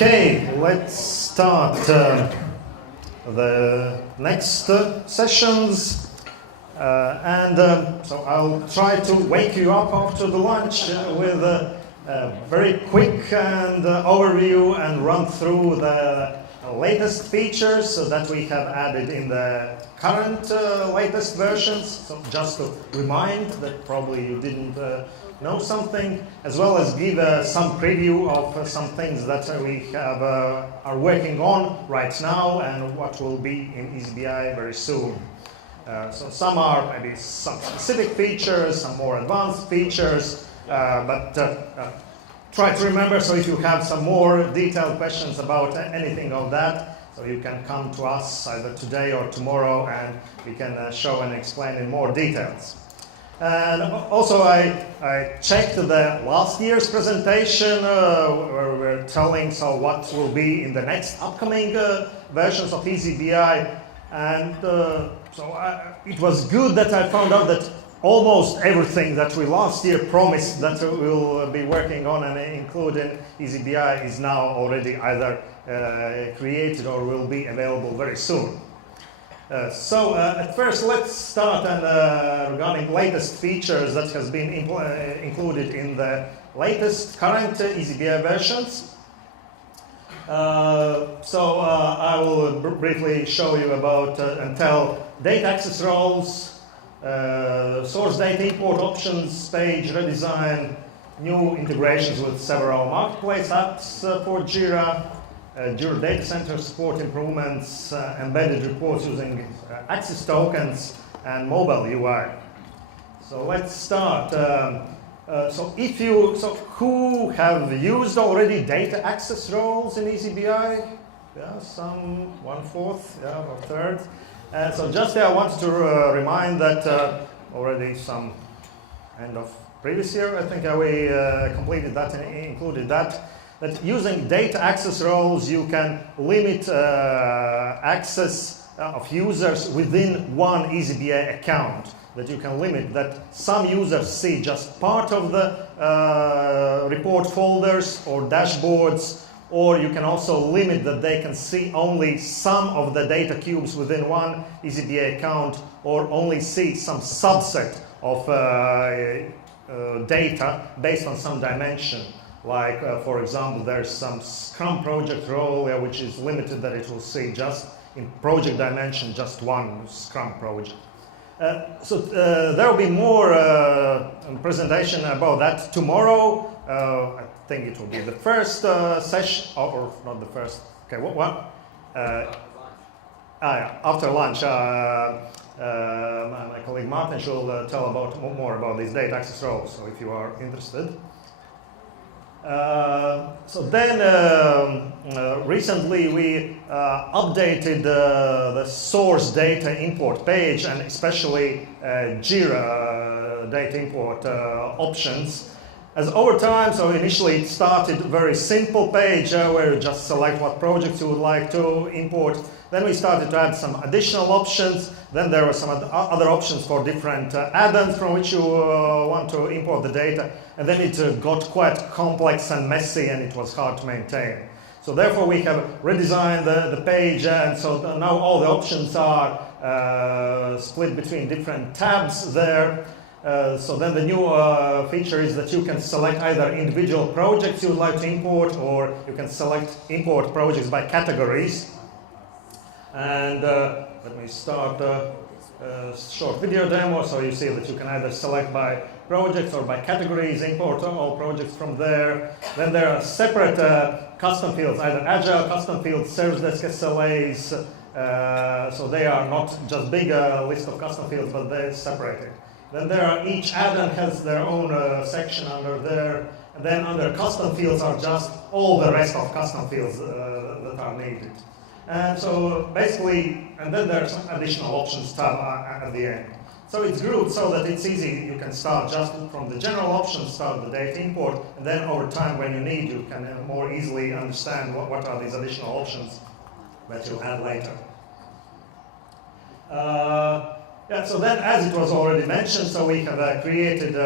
Okay, let's start the next sessions. So I'll try to wake you up after the lunch with a very quick and overview and run through the latest features that we have added in the current latest versions. So just to remind that probably you didn't know something, as well as give some preview of some things that we have, are working on right now and what will be in eazyBI very soon. So some are maybe some specific features, some more advanced features, but try to remember, so if you have some more detailed questions about anything of that, so you can come to us either today or tomorrow and we can show and explain in more details. And also I checked the last year's presentation where we're telling what will be in the next upcoming versions of eazyBI. And it was good that I found out that almost everything that we last year promised that we'll be working on and include in eazyBI is now already either created or will be available very soon. At first, let's start regarding latest features that has been included in the latest current eazyBI versions. I will briefly show you about and tell data access roles, source data import options, page redesign, new integrations with several marketplace apps for Jira, Jira Data Center support improvements, embedded reports using access tokens, and mobile UI. So let's start. Who have used already data access roles in eazyBI? Yeah, some 1/4, yeah, or 1/3. So just I wanted to remind that already some end of previous year, I think we completed that and included that using data access roles, you can limit access of users within one eazyBI account. That you can limit that some users see just part of the report folders or dashboards, or you can also limit that they can see only some of the data cubes within one eazyBI account, or only see some subset of data based on some dimension. Like, for example, there's some Scrum project role which is limited that it will see just in project dimension just one Scrum project. There will be more presentation about that tomorrow. I think it will be the first session, or not the first. Okay, what? After lunch, my colleague Martin will tell more about these data access roles. So if you are interested. Recently we updated the source data import page and especially Jira data import options. As over time, so initially it started very simple page where you just select what projects you would like to import. Then we started to add some additional options. Then there were some other options for different add-ons from which you want to import the data. And then it got quite complex and messy and it was hard to maintain. So therefore we have redesigned the page, and so now all the options are split between different tabs there. So then the new feature is that you can select either individual projects you would like to import, or you can select import projects by categories. And let me start a short video demo, so you see that you can either select by projects or by categories, import all projects from there. Then there are separate custom fields, either agile custom fields, service desk SLAs, so they are not just big list of custom fields, but they're separated. Then each add-on has their own section under there, and then under custom fields are just all the rest of custom fields that are needed. And so basically, and then there's some additional options tab at the end. So it's grouped so that it's easy. You can start just from the general options, start the data import, and then over time when you need, you can more easily understand what are these additional options that you'll add later. So then, as it was already mentioned, so we have created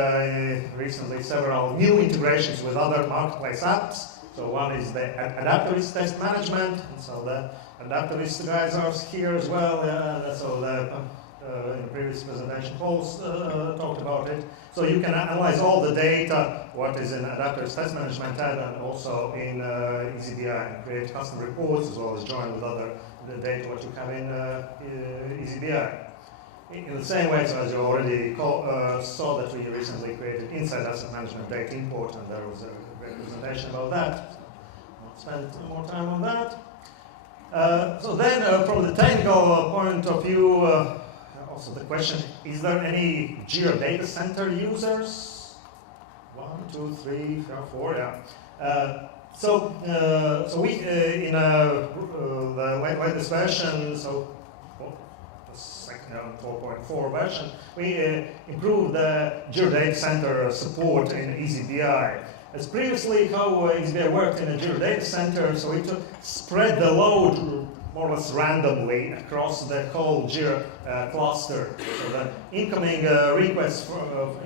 recently several new integrations with other marketplace apps. So one is the Adaptavist test management, and so the Adaptavist guys are here as well. So in the previous presentation, Paul talked about it. So you can analyze all the data, what is in Adaptavist test management and also in eazyBI, and create custom reports as well as join with other data what you have in eazyBI. In the same way, so as you already saw that we recently created Inside Asset Management Data Import, and there was a great presentation about that. I'll spend more time on that. So then, from the technical point of view, also the question, is there any Jira Data Center users? 1, 2, 3, 4, yeah. So we, in the latest version, so 4.4 version, we improved the Jira Data Center support in eazyBI. As previously, how eazyBI worked in a Jira Data Center, so it spread the load more or less randomly across the whole Jira cluster. So the incoming requests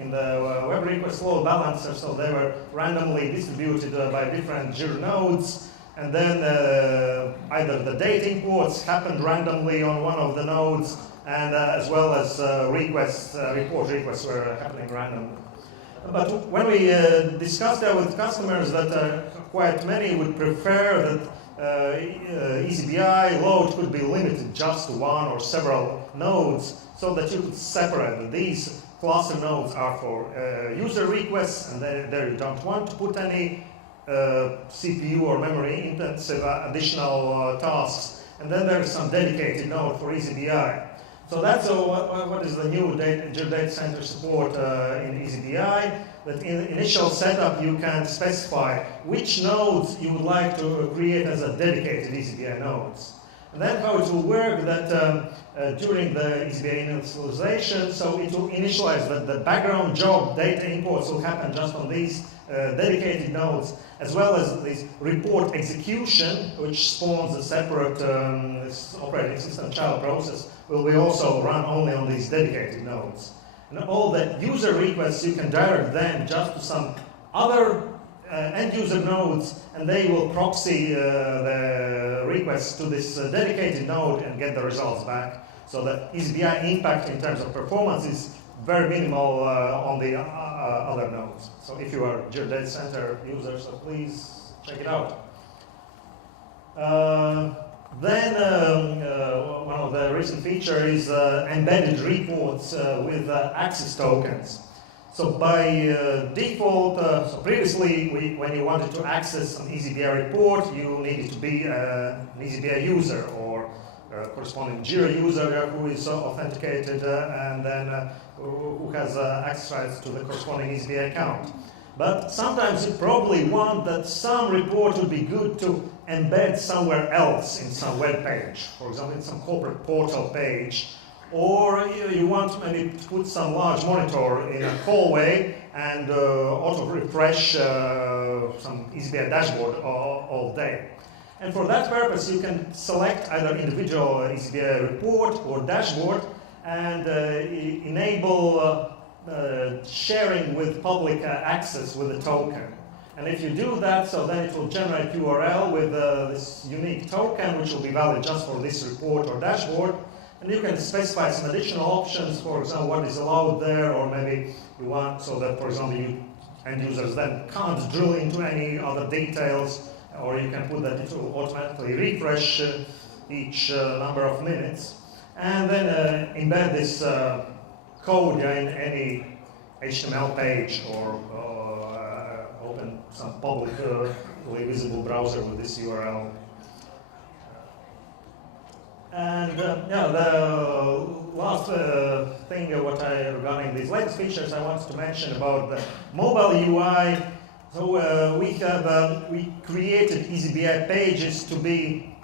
in the web request load balancer, so they were randomly distributed by different Jira nodes. And then either the data imports happened randomly on one of the nodes, and as well as report requests were happening randomly. But when we discussed that with customers, that quite many would prefer that eazyBI load could be limited just to one or several nodes, so that you could separate that these cluster nodes are for user requests, and there you don't want to put any CPU or memory intensive additional tasks, and then there is some dedicated node for eazyBI. So that's what is the new Jira Data Center support in eazyBI. That in the initial setup you can specify which nodes you would like to create as a dedicated eazyBI nodes. And then how it will work that during the eazyBI initialization, so it will initialize that the background job data imports will happen just on these dedicated nodes, as well as this report execution, which spawns a separate operating system child process, will be also run only on these dedicated nodes. And all the user requests, you can direct them just to some other end-user nodes, and they will proxy the requests to this dedicated node and get the results back. So the eazyBI impact in terms of performance is very minimal on the other nodes. So if you are Jira Data Center user, so please check it out. Then one of the recent features is embedded reports with access tokens. So by default, so previously when you wanted to access an eazyBI report, you needed to be an eazyBI user or corresponding Jira user who is authenticated and then who has access rights to the corresponding eazyBI account. But sometimes you probably want that some report would be good to embed somewhere else in some web page, for example, in some corporate portal page, or you want to maybe put some large monitor in a hallway and auto-refresh some eazyBI dashboard all day. And for that purpose, you can select either individual eazyBI report or dashboard and enable sharing with public access with a token. And if you do that, so then it will generate URL with this unique token, which will be valid just for this report or dashboard. And you can specify some additional options, for example, what is allowed there, or maybe you want so that, for example, end users then can't drill into any other details, or you can put that it will automatically refresh each number of minutes. And then embed this code in any HTML page or open some publicly visible browser with this URL. And yeah, the last thing regarding these latest features I wanted to mention about the mobile UI. So we created eazyBI pages to be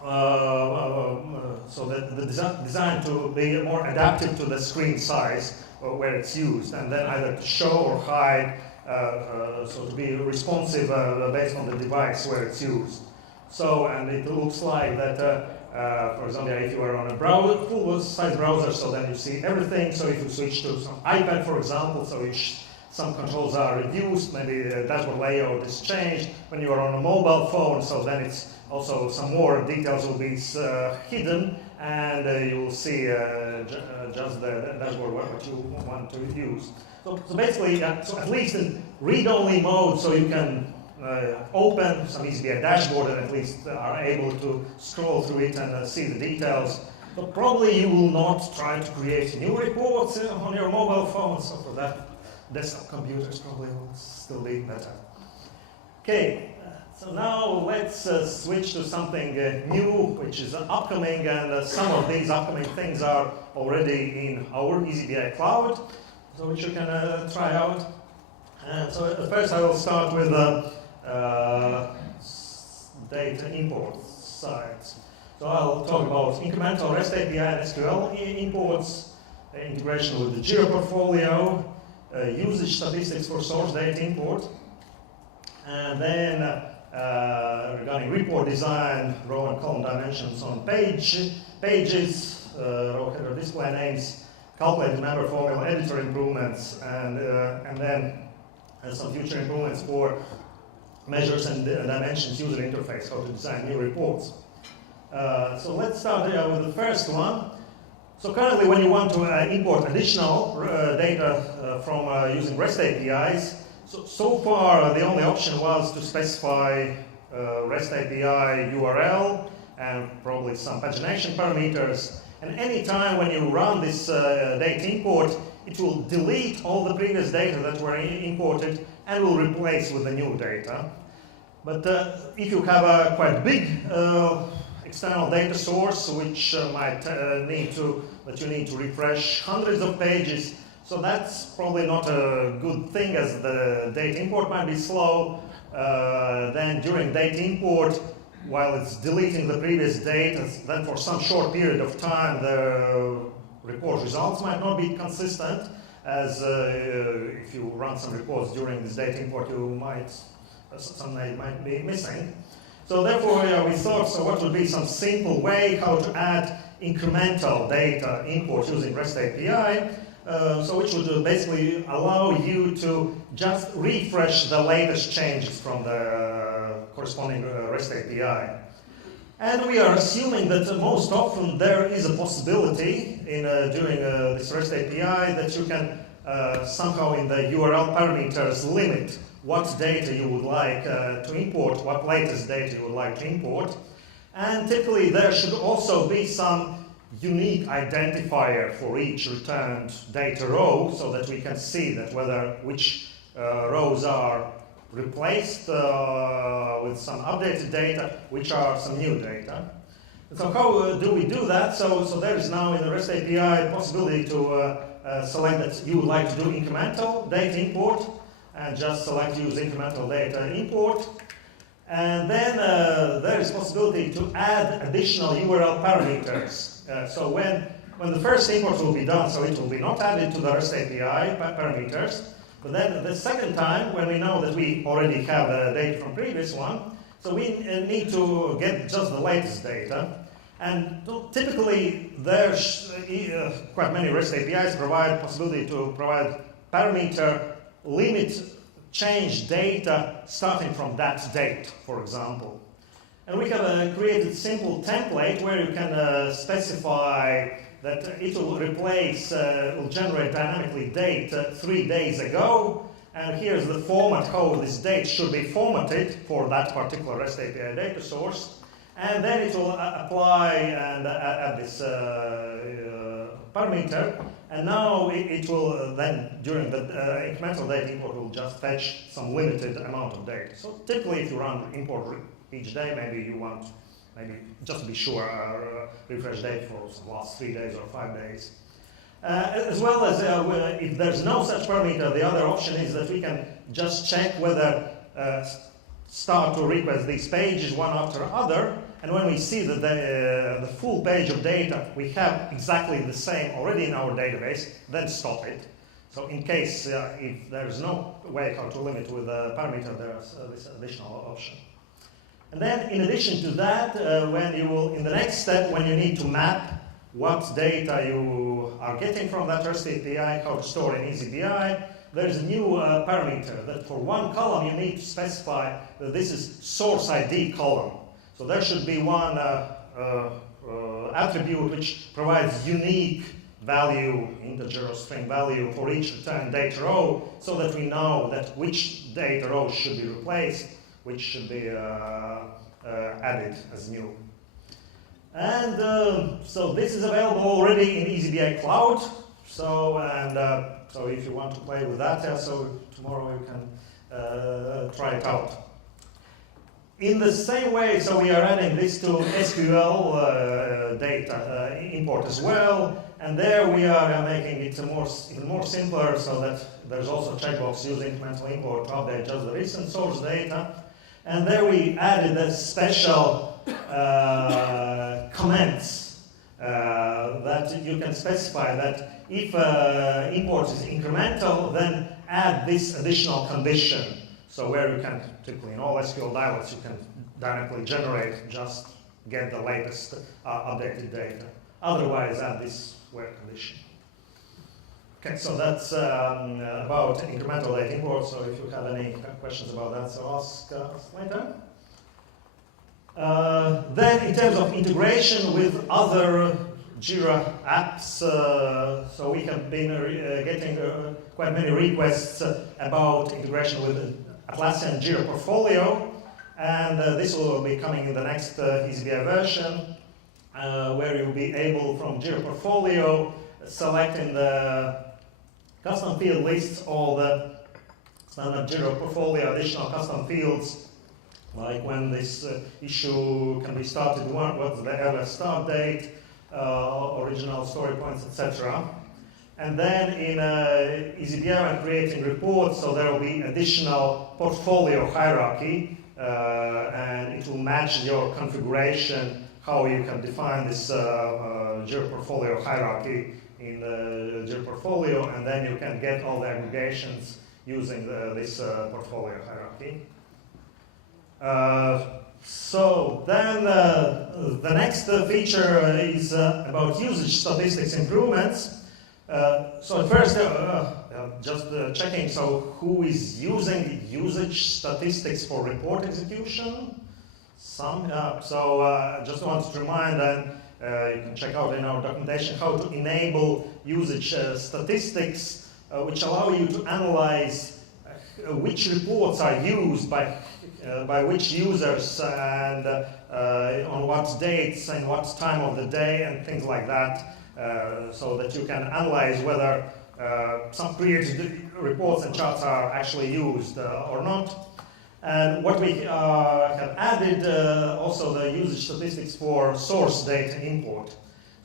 so that the design to be more adaptive to the screen size where it's used, and then either to show or hide, so to be responsive based on the device where it's used. So, and it looks like that, for example, if you are on a browser, full-size browser, so then you see everything. So if you switch to some iPad, for example, so you some controls are reduced, maybe the dashboard layout is changed when you are on a mobile phone, so then it's also some more details will be hidden, and you will see just the dashboard what you want to use. So basically, so at least in read-only mode, so you can open some eazyBI dashboard and at least are able to scroll through it and see the details. But probably you will not try to create new reports on your mobile phone, so for that, desktop computers probably will still be better. Okay, so now let's switch to something new, which is upcoming, and some of these upcoming things are already in our eazyBI cloud, so which you can try out. And so at first I will start with data import sites. So I'll talk about incremental REST API and SQL imports, integration with the Jira portfolio, usage statistics for source data import, and then regarding report design, row and column dimensions on pages, row header display names, calculated member formula, editor improvements, and then some future improvements for measures and dimensions user interface, how to design new reports. So let's start with the first one. So currently when you want to import additional data from using REST APIs, so far the only option was to specify REST API URL and probably some pagination parameters. And any time when you run this data import, it will delete all the previous data that were imported and will replace with the new data. But if you have a quite big external data source, which might that you need to refresh hundreds of pages, so that's probably not a good thing, as the data import might be slow. Then during data import, while it's deleting the previous data, then for some short period of time the report results might not be consistent, as if you run some reports during this data import, some might be missing. So therefore, we thought, so what would be some simple way how to add incremental data import using REST API, so which would basically allow you to just refresh the latest changes from the corresponding REST API. And we are assuming that most often there is a possibility in doing this REST API that you can somehow in the URL parameters limit what data you would like to import, what latest data you would like to import. And typically there should also be some unique identifier for each returned data row, so that we can see that which rows are replaced with some updated data, which are some new data. And so how do we do that? So there is now in the REST API possibility to select that you would like to do incremental data import, and just select use incremental data import. And then there is possibility to add additional URL parameters. So when the first import will be done, so it will be not added to the REST API parameters. But then the second time, when we know that we already have the data from previous one, so we need to get just the latest data. And typically, there's quite many REST APIs provide possibility to provide parameter limit change data starting from that date, for example. And we have created simple template where you can specify that it will replace, will generate dynamically date 3 days ago, and here's the format how this date should be formatted for that particular REST API data source, and then it will apply and add this parameter, and now it will then, during the incremental data import, will just fetch some limited amount of data. So typically if you run import each day, maybe you want, just to be sure, refresh date for the last 3 days or 5 days. As well as if there's no such parameter, the other option is that we can just check whether start to request these pages one after other, and when we see that the full page of data we have exactly the same already in our database, then stop it. So in case if there's no way how to limit with a parameter, there's this additional option. And then in addition to that, when you will, in the next step, when you need to map what data you are getting from that REST API, how to store in eazyBI, there's a new parameter that for one column you need to specify that this is source ID column. So there should be one attribute which provides unique value, integer or string value for each returned data row, so that we know that which data row should be replaced, which should be added as new. And so this is available already in eazyBI Cloud. So if you want to play with that, so tomorrow you can try it out. In the same way, so we are adding this to SQL data import as well, and there we are making it even more simpler, so that there's also a checkbox using incremental import to update just the recent source data. And there we added a special comments that you can specify that if import is incremental, then add this additional condition. So where you can, typically in all SQL dialects, you can directly generate, just get the latest updated data. Otherwise, add this where condition. Okay, so that's about incremental data import. So if you have any questions about that, so ask later. Then in terms of integration with other Jira apps, so we have been getting quite many requests about integration with Atlassian Jira portfolio, and this will be coming in the next eazyBI version, where you'll be able from Jira portfolio select in the custom field lists all the standard Jira portfolio additional custom fields, like when this issue can be started, what's the earlier start date, original story points, etc. And then in eazyBI, I'm creating reports, so there will be additional portfolio hierarchy, and it will match your configuration, how you can define this Jira portfolio hierarchy in the Jira portfolio, and then you can get all the aggregations using this portfolio hierarchy. So then the next feature is about usage statistics improvements. So at first, just checking, so who is using usage statistics for report execution? Some, so just wanted to remind, and you can check out in our documentation how to enable usage statistics, which allow you to analyze which reports are used by which users and on what dates and what time of the day and things like that, so that you can analyze whether some created reports and charts are actually used or not. And what we have added also the usage statistics for source data import.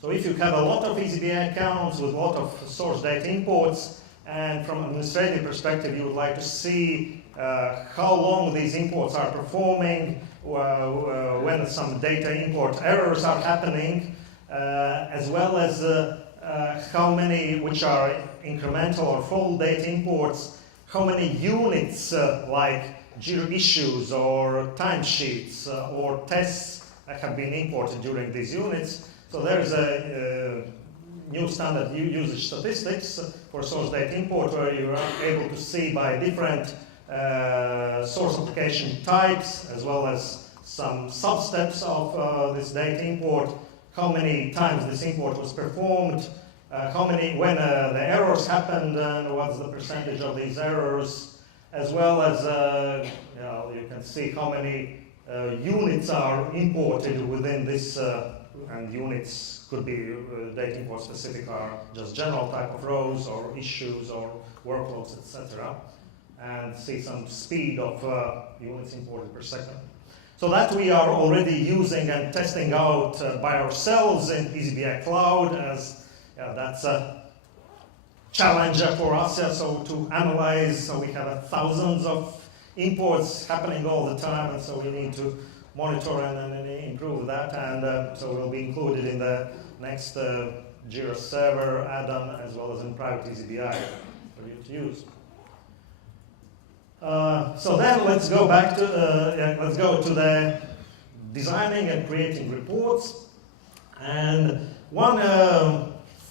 So if you have a lot of eazyBI accounts with a lot of source data imports, and from an administrative perspective you would like to see how long these imports are performing, when some data import errors are happening, as well as how many which are incremental or full data imports, how many units like Jira issues or timesheets or tests that have been imported during these units. So there's a new standard usage statistics for source data import, where you are able to see by different source application types, as well as some substeps of this data import, how many times this import was performed, when the errors happened, and what's the percentage of these errors, as well as you can see how many units are imported within this, and units could be data import specific, are just general type of rows or issues or workloads, etc. And see some speed of units imported per second. So that we are already using and testing out by ourselves in eazyBI Cloud, as that's a challenge for us, so to analyze. So we have thousands of imports happening all the time, and so we need to monitor and improve that, and so it will be included in the next Jira Server add-on, as well as in private eazyBI for you to use. So then let's go back to the designing and creating reports. And one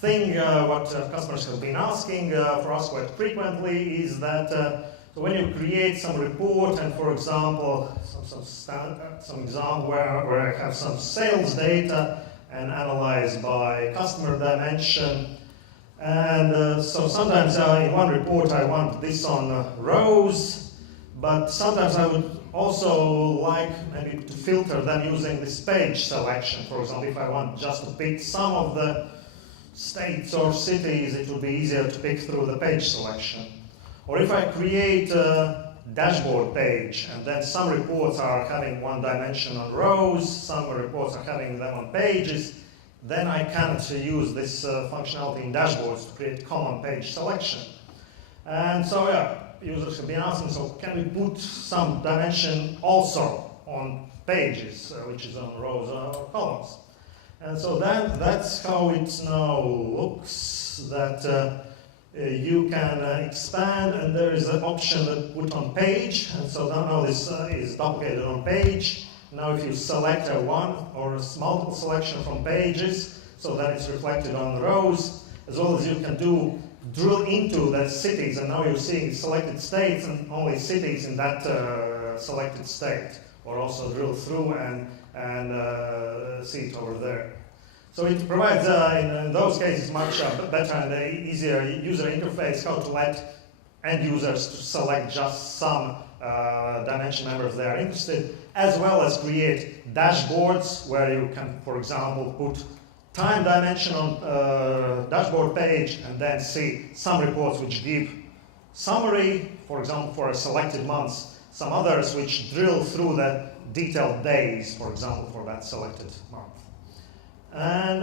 thing what customers have been asking for us quite frequently is that so when you create some report and, for example, some example where I have some sales data and analyzed by customer dimension, and so sometimes in one report I want this on rows, but sometimes I would also like maybe to filter them using this page selection. For example, if I want just to pick some of the states or cities, it will be easier to pick through the page selection. Or if I create a dashboard page, and then some reports are having one dimension on rows, some reports are having them on pages, then I can't use this functionality in dashboards to create common page selection. And so, yeah, users have been asking, so can we put some dimension also on pages, which is on rows or columns? And so that's how it now looks, that you can expand, and there is an option that put on page, and so now this is duplicated on page. Now if you select a one or a multiple selection from pages, so that it's reflected on rows, as well as you can drill into the cities, and now you're seeing selected states and only cities in that selected state, or also drill through and see it over there. So it provides, in those cases, much better and easier user interface, how to let end users to select just some dimension members they are interested, as well as create dashboards where you can, for example, put time dimension on dashboard page and then see some reports which give summary, for example, for a selected month, some others which drill through the detailed days, for example, for that selected month. And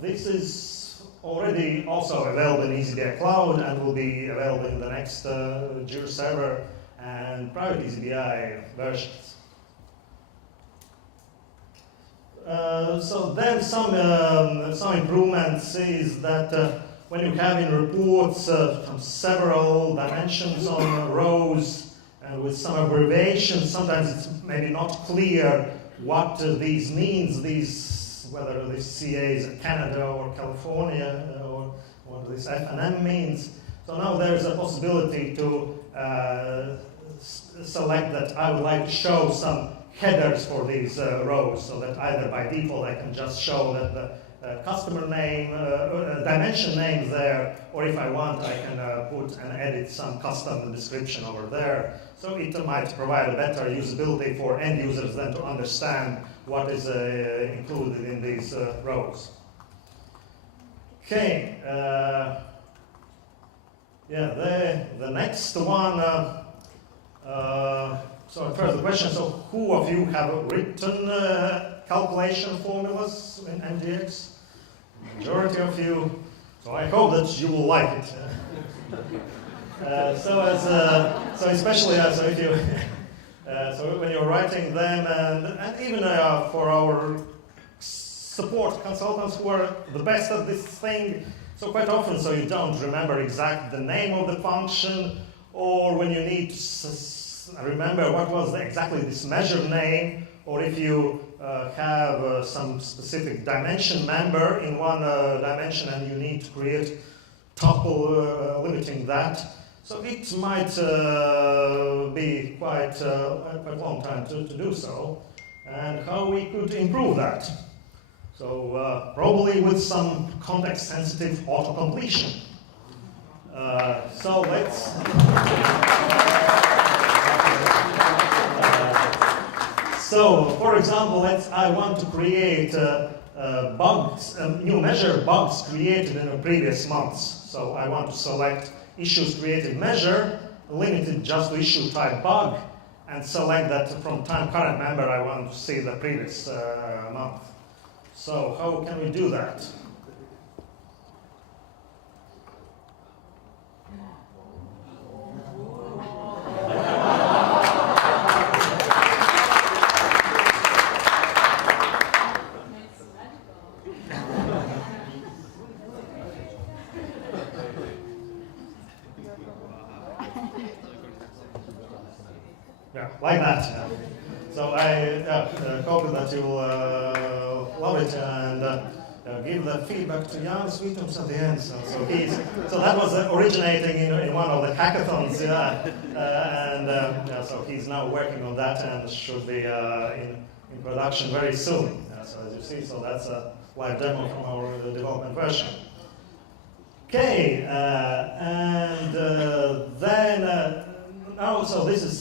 this is already also available in eazyBI Cloud and will be available in the next Jira Server and private eazyBI versions. So then some improvements is that when you have in reports from several dimensions on rows and with some abbreviations, sometimes it's maybe not clear what these means, whether this CA is Canada or California, or what this F&M means. So now there's a possibility to select that I would like to show some headers for these rows, so that either by default I can just show that the customer name, dimension names there, or if I want I can put and edit some custom description over there. So it might provide a better usability for end users than to understand what is included in these rows. Okay, yeah, the next one, so first the question, so who of you have written calculation formulas in MDX? Majority of you, so I hope that you will like it. So especially so if you, so when you're writing them, and even for our support consultants who are the best at this thing, so quite often so you don't remember exactly the name of the function, or when you need to remember what was exactly this measure name, or if you have some specific dimension member in one dimension and you need to create tuple limiting that. So it might be quite a long time to do so, and how we could improve that. So probably with some context-sensitive auto-completion. So let's... So, for example, I want to create bugs, new measure bugs created in the previous months. So I want to select issues created measure, limited just to issue type bug, and select that from time current member I want to see the previous month. So how can we do that? Yeah, like that. So I hope that you will love it, and give the feedback to Jan Sweetums at the end. So that was originating in one of the hackathons, so he's now working on that and should be in production very soon. So as you see, so that's a live demo from our development version. Okay, now, so this is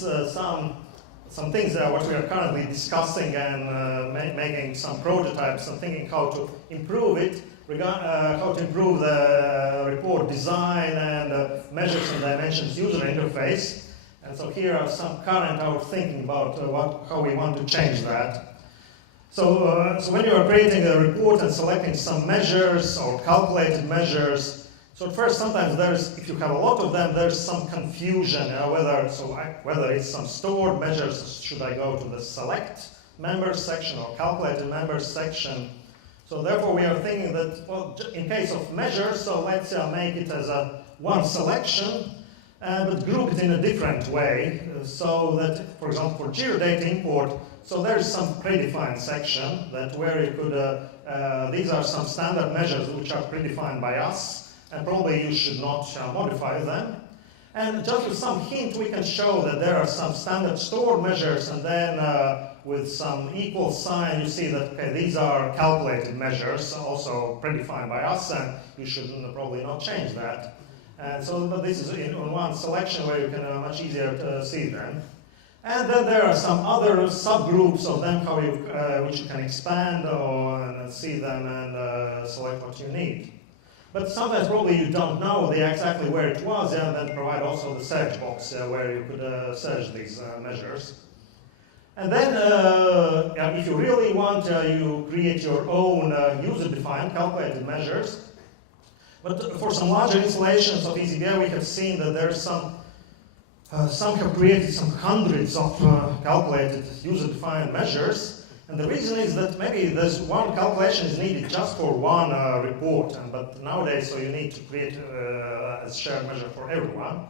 some things what we are currently discussing and making some prototypes and thinking how to improve it, how to improve the report design and measures and dimensions user interface. And so here are some current our thinking about how we want to change that. So when you are creating a report and selecting some measures or calculated measures, so at first, sometimes if you have a lot of them, there's some confusion whether it's some stored measures, should I go to the select members section or calculated members section. So therefore, we are thinking that, well, in case of measures, so let's make it as one selection, but group it in a different way. So that, for example, for Jira Data Import, so there's some predefined section that where you could, these are some standard measures which are predefined by us. And probably you should not modify them. And just with some hint, we can show that there are some standard stored measures, and then with some equal sign, you see that okay, these are calculated measures, also predefined by us, and you should probably not change that. And so, but this is in one selection where you can much easier see them. And then there are some other subgroups of them which you can expand and see them and select what you need. But sometimes probably you don't know exactly where it was, and then provide also the search box where you could search these measures. And then if you really want, you create your own user-defined calculated measures. But for some larger installations of eazyBI, we have seen that there's some have created some hundreds of calculated user-defined measures. And the reason is that maybe there's one calculation is needed just for one report, but nowadays, so you need to create a shared measure for everyone.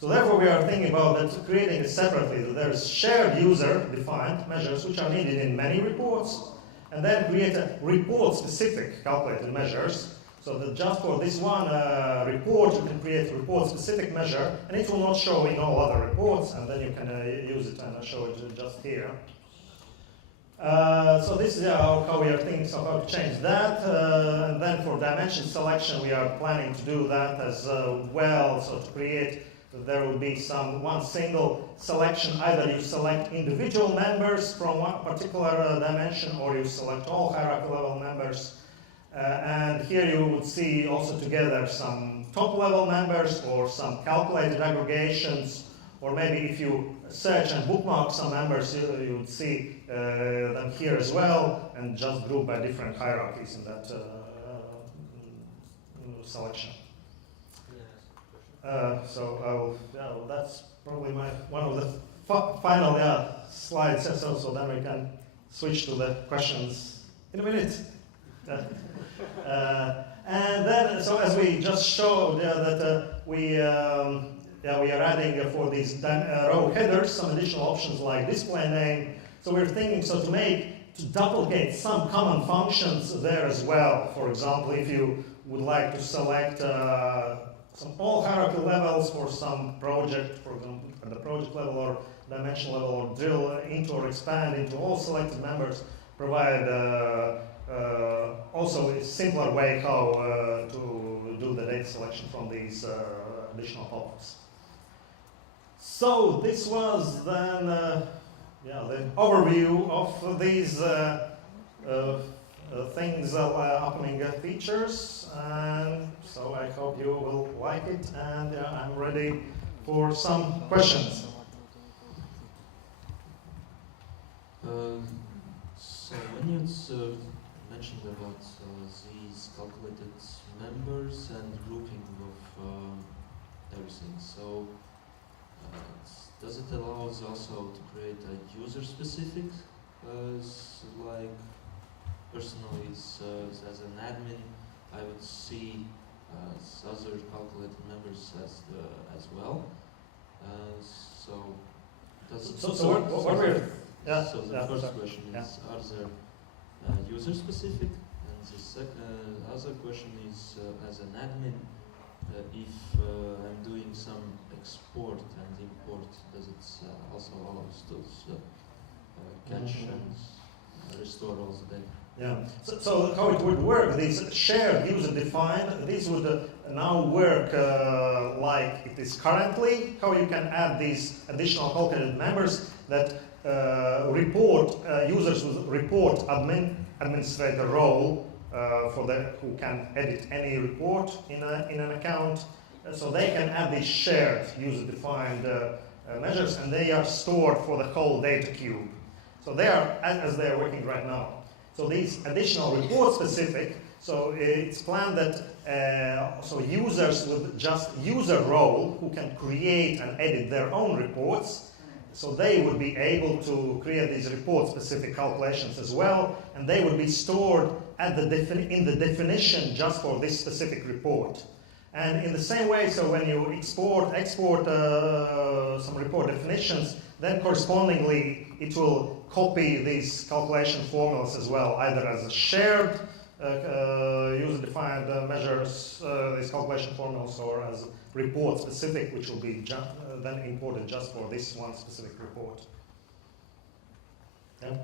So therefore, we are thinking about that creating it separately. That there's shared user-defined measures which are needed in many reports, and then create a report-specific calculated measures. So that just for this one report, you can create a report-specific measure, and it will not show in all other reports, and then you can use it and show it just here. So this is how we are thinking of how to change that. And then for dimension selection, we are planning to do that as well. So to create, there will be one single selection. Either you select individual members from one particular dimension, or you select all hierarchy level members. And here you would see also together some top level members or some calculated aggregations. Or maybe if you search and bookmark some members, you would see them here as well, and just group by different hierarchies in that selection. That's probably one of the final slides. So then we can switch to the questions in a minute. And then, so as we just showed that we are adding for these row headers some additional options like display name. So we're thinking to duplicate some common functions there as well. For example, if you would like to select some all hierarchy levels for some project, for example, at the project level or dimension level, or drill into or expand into all selected members, provide also a simpler way how to do the data selection from these additional pop-ups. So this was then the overview of these things, upcoming features, and so I hope you will like it, and I'm ready for some questions. So when you mentioned about these calculated members and grouping of everything, so does it allow us also to create a user-specific, like personally as an admin, I would see other calculated members as well. So does it, so what we're so the first question is, are there user-specific, and the other question is, as an admin, if I'm doing some export and import, does it also allow us to catch and restore all the data? Yeah. So how it would work? These shared user-defined. These would now work like it is currently. How you can add these additional calculated members that report users with report administrator role for who can edit any report in an account. So they can add these shared user-defined measures, and they are stored for the whole data cube. So they are as they are working right now. So these additional report specific. So it's planned that so users with just user role who can create and edit their own reports. So they would be able to create these report-specific calculations as well, and they would be stored at in the definition just for this specific report. And in the same way, so when you export some report definitions, then correspondingly it will copy these calculation formulas as well, either as a shared user-defined measures, these calculation formulas, or as report-specific, which will be then imported just for this one specific report. Yeah.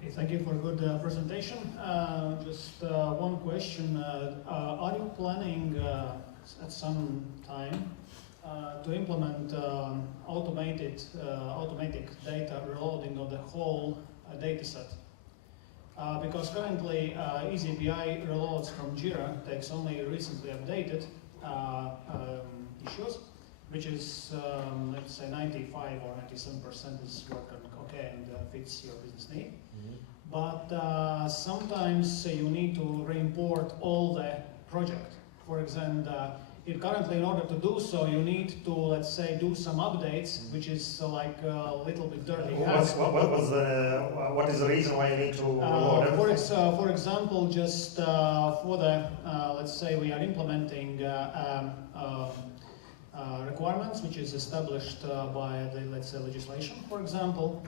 Okay, thank you for a good presentation. Just one question. Are you planning at some time to implement automatic data reloading of the whole data set? Because currently eazyBI reloads from Jira takes only recently updated issues, which is let's say 95 or 97% is working okay and fits your business need. But sometimes you need to re-import all the project. For example, currently in order to do so, you need to, let's say, do some updates, which is like a little bit dirty. What is the reason why you need to reload everything? For example, just for the, let's say we are implementing requirements, which is established by the, let's say, legislation, for example.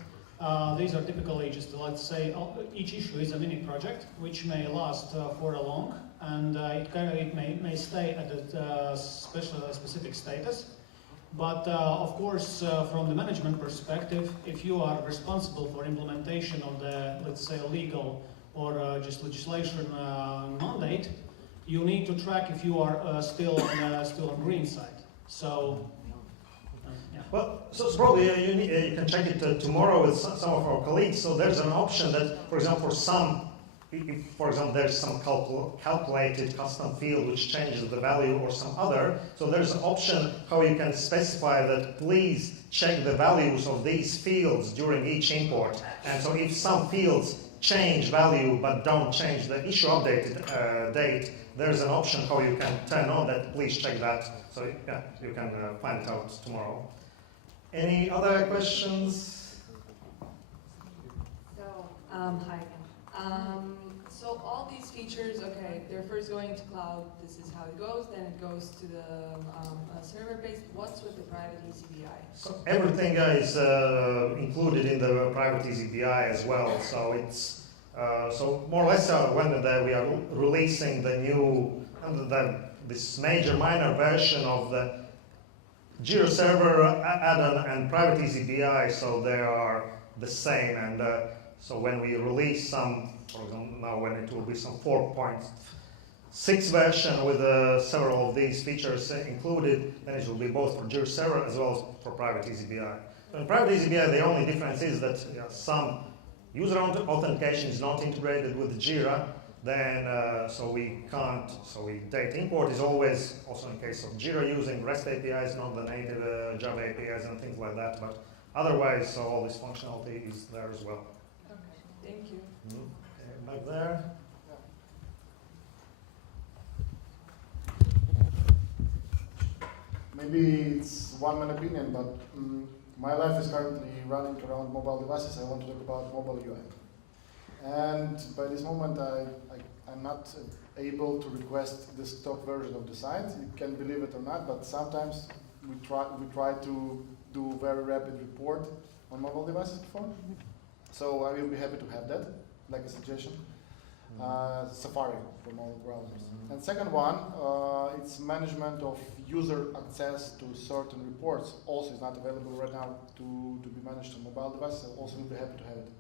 These are typically just, let's say, each issue is a mini project, which may last for a long, and it may stay at a specific status. But of course, from the management perspective, if you are responsible for implementation of the, let's say, legal or just legislation mandate, you need to track if you are still on green side. So. Well, so probably you can check it tomorrow with some of our colleagues. So there's an option that, for example, if for example there's some calculated custom field which changes the value or some other, so there's an option how you can specify that please check the values of these fields during each import. And so if some fields change value but don't change the issue updated date, there's an option how you can turn on that, please check that. So yeah, you can find it out tomorrow. Any other questions? So, hi. So all these features, okay, they're first going to cloud, this is how it goes, then it goes to the server-based. What's with the private eazyBI? So everything is included in the private eazyBI as well. So it's, so more or less when we are releasing the new, this major minor version of the Jira Server add-on and private eazyBI, so they are the same. And so when we release some, for example, now when it will be some 4.6 version with several of these features included, then it will be both for Jira Server as well as for private eazyBI. In private eazyBI, the only difference is that some user authentication is not integrated with Jira. Then, so we can't, so data import is always, also in case of Jira, using REST APIs, not the native Java APIs and things like that, but otherwise, so all this functionality is there as well. Okay, thank you. Okay, back there. Maybe it's one-man opinion, but my life is currently running around mobile devices. I want to talk about mobile UI. And by this moment, I'm not able to request the stock version of the site. You can believe it or not, but sometimes we try to do very rapid report on mobile devices before. So I will be happy to have that, like a suggestion. Safari from all browsers. And second one, it's management of user access to certain reports. Also is not available right now to be managed on mobile devices. I also would be happy to have it.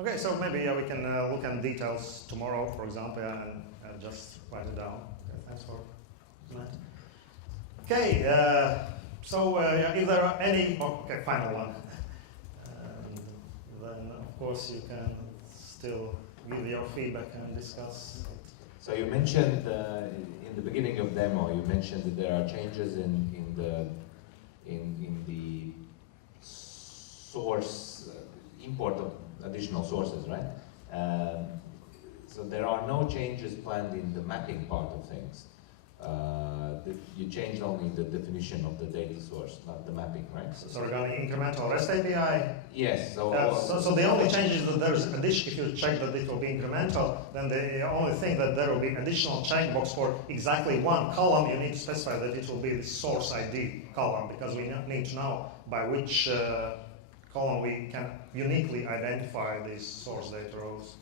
Okay, so maybe we can look at details tomorrow, for example, and just write it down. Okay, thanks for that. Okay, so if there are any, okay, final one. And then, of course, you can still give your feedback and discuss it. So you mentioned in the beginning of demo, you mentioned that there are changes in the source import of additional sources, right? So there are no changes planned in the mapping part of things. You changed only the definition of the data source, not the mapping, right? So regarding incremental REST API, yes. So the only change is that there is addition. If you check that it will be incremental, then the only thing that there will be additional checkbox for exactly one column. You need to specify that it will be the source ID column, because we need to know by which column we can uniquely identify these source data rows.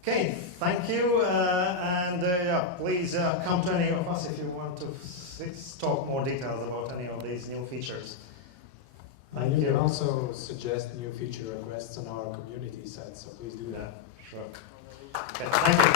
Okay, thank you, and yeah, please come to any of us if you want to talk more details about any of these new features. Thank you can also suggest new feature requests on our community site, so please do that. Yeah, sure. Okay, thank you.